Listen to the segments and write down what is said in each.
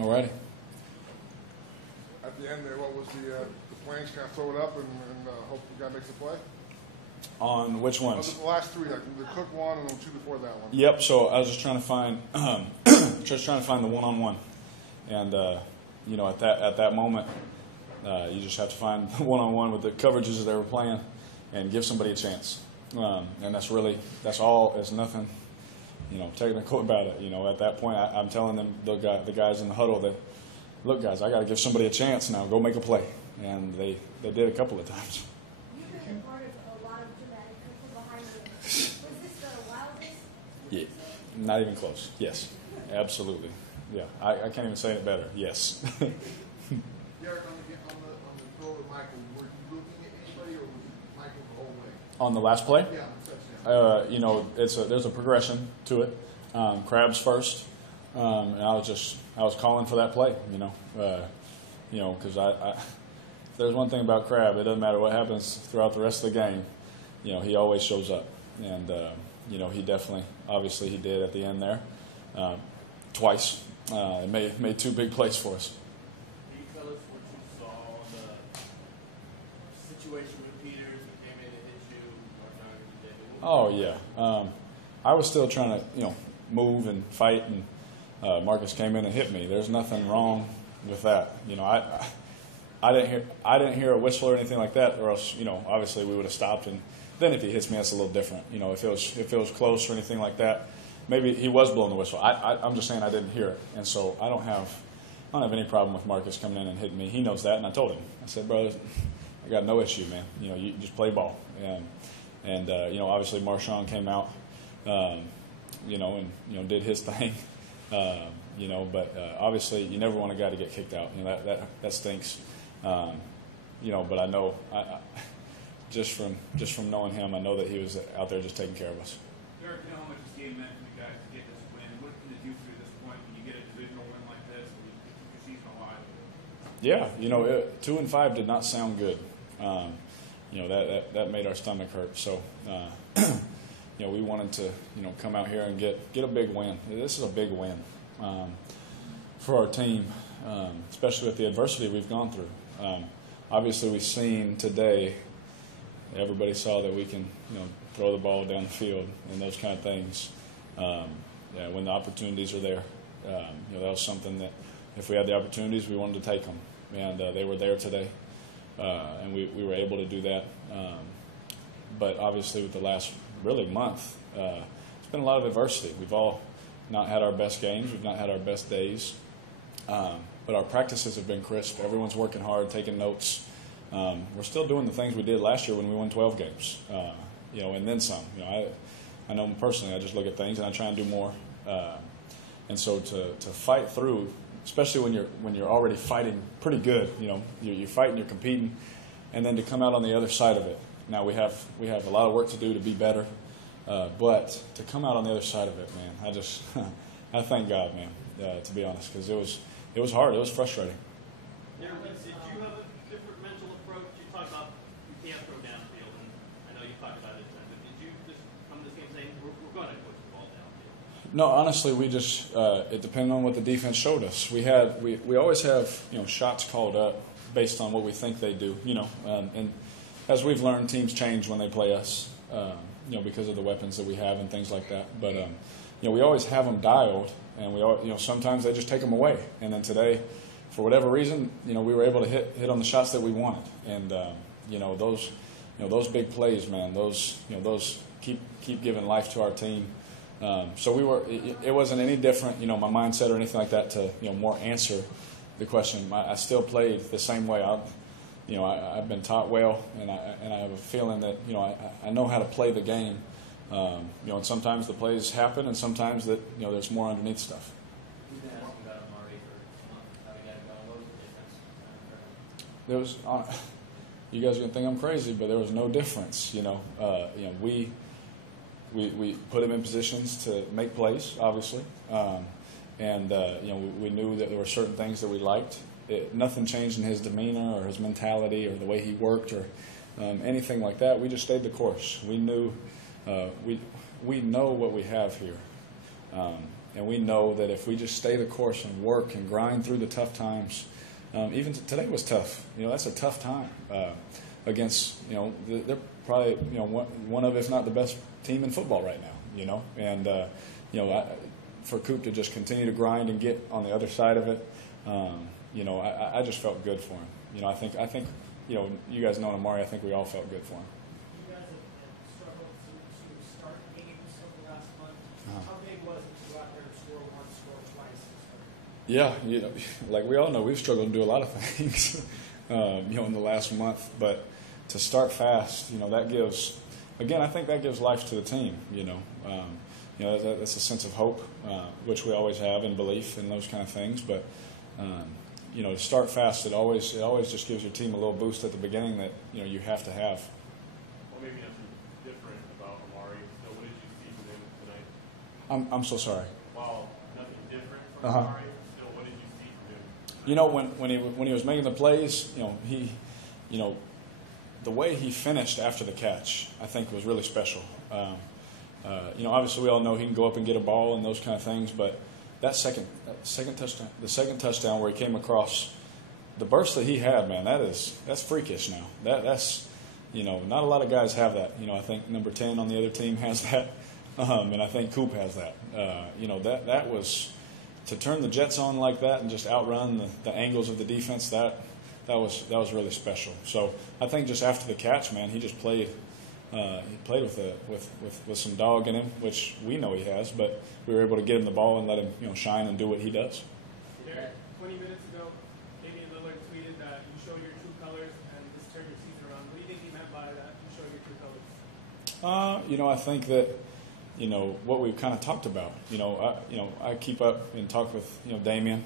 All righty. At the end there, what was the plan? Just kind of throw it up and hope the guy makes a play? On which ones? The last three, like the Cook one and then two before that one. Yep. So I was just trying to find, the one-on-one, and at that moment, you just have to find one-on-one with the coverages that they were playing, and give somebody a chance. And that's all. There's nothing, technical about it. At that point, I'm telling them, the guys in the huddle, that, look, guys, I got to give somebody a chance now. Go make a play, and they did a couple of times. You've been a part of a lot of dramatic football behind you. Was this the wildest? Yeah, not even close. Yes, absolutely. Yeah, I can't even say it better. Yes. Derek, on the throw to Michael, were you looking at anybody, or was it Michael the whole way? On the last play? Yeah, on the touchdown. There's a progression to it. Crabs first, and I was calling for that play. Because if there's one thing about Crab, it doesn't matter what happens throughout the rest of the game. He always shows up, and he definitely, obviously, he did at the end there, twice. It made two big plays for us. Can you tell us what you saw in the situation with Peters who came in and hit you? Oh yeah, I was still trying to move and fight, and Marcus came in and hit me. There's nothing wrong with that. I didn't hear a whistle or anything like that, or else obviously we would have stopped. And then if he hits me, that's a little different. If it was close or anything like that, maybe he was blowing the whistle. I'm just saying I didn't hear it, and so I don't have any problem with Marcus coming in and hitting me. He knows that, and I told him. I said, brother, I got no issue, man. You just play ball. And obviously Marshawn came out, and did his thing. But obviously you never want a guy to get kicked out. That stinks. But I know, just from knowing him, I know that he was out there just taking care of us. Derek, you know how much this game meant for you guys to get this win. What can it do for you at this point when you get a divisional win like this and you keep your season alive? Yeah, 2-5 did not sound good. That made our stomach hurt. So, we wanted to, come out here and get a big win. This is a big win for our team, especially with the adversity we've gone through. Obviously, we've seen today. Everybody saw that we can, throw the ball down the field and those kind of things. When the opportunities are there, that was something that if we had the opportunities, we wanted to take them, and they were there today, and we were able to do that. But obviously, with the last really month, it's been a lot of adversity. We've all not had our best games. We've not had our best days. But our practices have been crisp. Everyone's working hard, taking notes. We're still doing the things we did last year when we won 12 games, and then some. I know personally, I just look at things and I try and do more. And so to fight through, especially when you're already fighting pretty good, you're fighting, you're competing, and then to come out on the other side of it. Now we have a lot of work to do to be better, but to come out on the other side of it, man, I thank God, man, to be honest, because it was hard, it was frustrating. Derek, did you have a different mental approach? You talked about you can't throw downfield, and I know you talked about it, but did you just come to this game saying we're going to push the ball downfield? No, honestly, we just it depended on what the defense showed us. We always have shots called up based on what we think they do, and as we've learned, teams change when they play us, because of the weapons that we have and things like that. But we always have them dialed, and sometimes they just take them away. And then today, for whatever reason, we were able to hit on the shots that we wanted. And those big plays, man, those keep giving life to our team. So it wasn't any different, my mindset or anything like that to more answer the question. I still played the same way. I've been taught well, and I have a feeling that I know how to play the game. And sometimes the plays happen, and sometimes that there's more underneath stuff. There was, you guys are gonna think I'm crazy, but there was no difference. We put him in positions to make plays, obviously, and we knew that there were certain things that we liked. Nothing changed in his demeanor or his mentality or the way he worked or anything like that. We just stayed the course. We knew we know what we have here. And we know that if we just stay the course and work and grind through the tough times, even today was tough. That's a tough time against, they're probably, one of, if not the best team in football right now, And, for Coop to just continue to grind and get on the other side of it, I just felt good for him. I think, you guys know Amari, I think we all felt good for him. You guys have struggled to start games over the last month. How big was it to go out there and score once, score twice? Yeah, like we all know, we've struggled to do a lot of things, in the last month. But to start fast, that gives, again, I think that gives life to the team. That's a sense of hope, which we always have, and belief in those kind of things. But to start fast, it always just gives your team a little boost at the beginning that you have to have. Well, maybe nothing different about Amari. So what did you see from him tonight? I'm so sorry. Wow, nothing different from Amari. Still, what did you see from him? When he was making the plays, he the way he finished after the catch, I think was really special. Obviously we all know he can go up and get a ball and those kind of things, but that second touchdown, the second touchdown where he came across, the burst that he had, man, that's freakish now. That's not a lot of guys have that. I think number 10 on the other team has that, and I think Coop has that. That was to turn the Jets on like that and just outrun the angles of the defense. That was really special. So I think just after the catch, man, he just played. He played with some dog in him, which we know he has, but we were able to get him the ball and let him shine and do what he does. Derek, 20 minutes ago, Damian Lillard tweeted that you show your true colors and this turned your season around. What do you think he meant by that? You show your true colors. I think that what we've kind of talked about. I keep up and talk with Damian.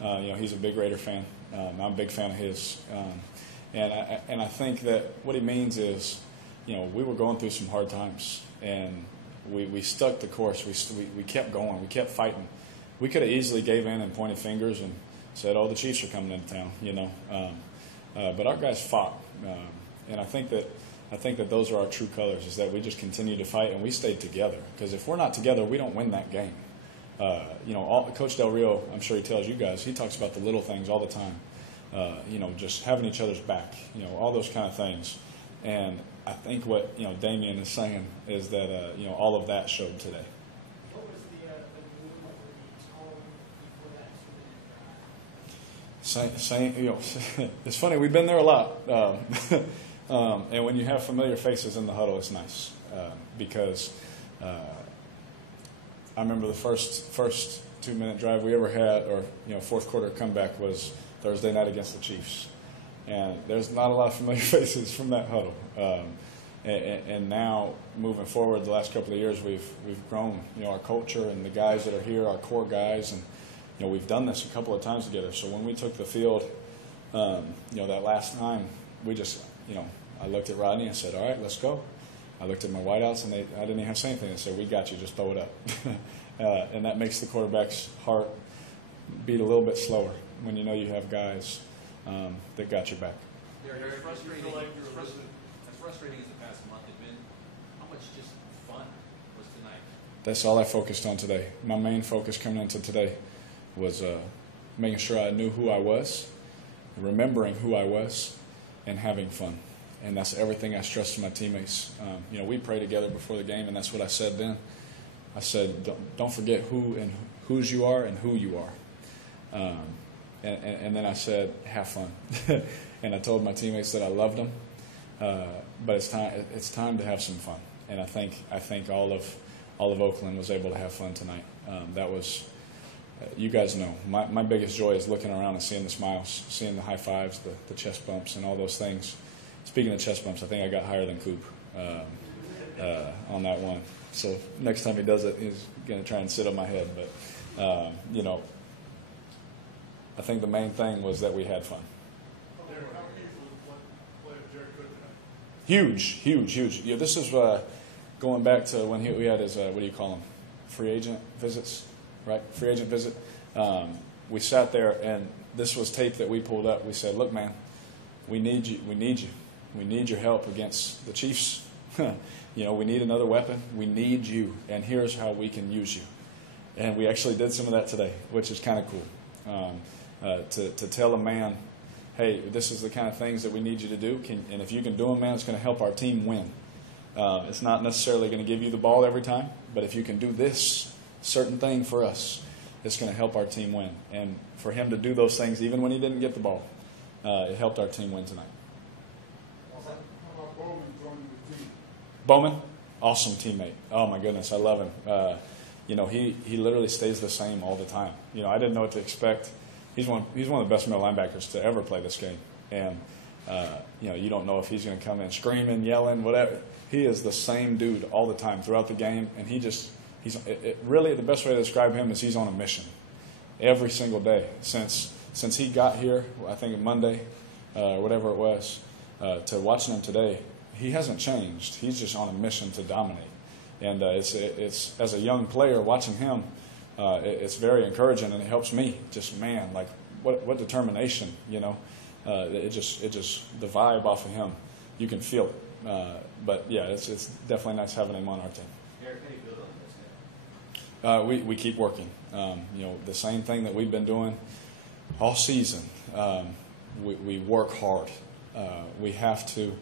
He's a big Raider fan. I'm a big fan of his, and I think that what he means is. We were going through some hard times, and we stuck the course. We kept going. We kept fighting. We could have easily gave in and pointed fingers and said, "Oh, the Chiefs are coming into town," but our guys fought, and I think that those are our true colors. Is that we just continued to fight and we stayed together. Because if we're not together, we don't win that game. Coach Del Rio, I'm sure he tells you guys. He talks about the little things all the time. Just having each other's back. All those kind of things, and I think what Damian is saying is that all of that showed today. What was the movement or the tone before that? Saying, it's funny. We've been there a lot, and when you have familiar faces in the huddle, it's nice because I remember the first 2-minute drive we ever had, or fourth quarter comeback was Thursday night against the Chiefs. And there's not a lot of familiar faces from that huddle. And now, moving forward, the last couple of years, we've grown, our culture and the guys that are here, our core guys, and we've done this a couple of times together. So when we took the field, that last time, we just, I looked at Rodney and said, "All right, let's go." I looked at my wideouts, and I didn't even have to say anything. They said, "We got you. Just throw it up." And that makes the quarterback's heart beat a little bit slower when you know you have guys that got your back. As frustrating as the past month had been, how much just fun was tonight? That's all I focused on today. My main focus coming into today was making sure I knew who I was, remembering who I was, and having fun. And that's everything I stressed to my teammates. We pray together before the game, and that's what I said then. I said, don't forget who and whose you are and who you are. And then I said, have fun. And I told my teammates that I loved them. But it's time to have some fun. And I think all of Oakland was able to have fun tonight. That was, you guys know, my biggest joy is looking around and seeing the smiles, seeing the high fives, the chest bumps, and all those things. Speaking of chest bumps, I think I got higher than Coop on that one. So next time he does it, he's going to try and sit on my head. But, I think the main thing was that we had fun. Huge. This is going back to when we had his, what do you call them, free agent visits, right? Free agent visit. We sat there, and this was tape that we pulled up. We said, "Look, man, we need you. We need your help against the Chiefs. We need another weapon. We need you, and here's how we can use you. And we actually did some of that today, which is kind of cool. To tell a man, hey, this is the kind of things that we need you to do, and if you can do them, man, it's going to help our team win. It's not necessarily going to give you the ball every time, but if you can do this certain thing for us, it's going to help our team win. And for him to do those things, even when he didn't get the ball, it helped our team win tonight. How about Bowman joining the team? Bowman, awesome teammate. Oh my goodness, I love him. He literally stays the same all the time. I didn't know what to expect. He's one of the best middle linebackers to ever play this game, and you don't know if he's going to come in screaming, yelling, whatever. He is the same dude all the time throughout the game, and he's really the best way to describe him is he's on a mission every single day since he got here. I think Monday, whatever it was, to watching him today. He hasn't changed. He's just on a mission to dominate. And it's as a young player watching him, it's very encouraging, and it helps me. Just man, like what determination, It just the vibe off of him, you can feel it. But yeah, it's definitely nice having him on our team. Derek, how do you build on this guy? We keep working. The same thing that we've been doing all season. We work hard. We have to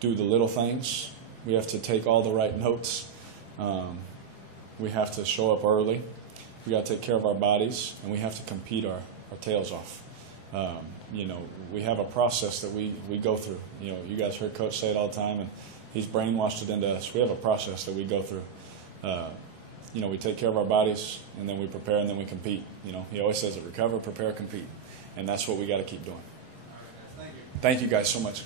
do the little things. We have to take all the right notes. We have to show up early. We got to take care of our bodies, and we have to compete our tails off. We have a process that we go through. You guys heard Coach say it all the time, and he's brainwashed it into us. We have a process that we go through. We take care of our bodies, and then we prepare, and then we compete. He always says it: recover, prepare, compete, and that's what we got to keep doing. All right, guys, thank you. Thank you guys so much.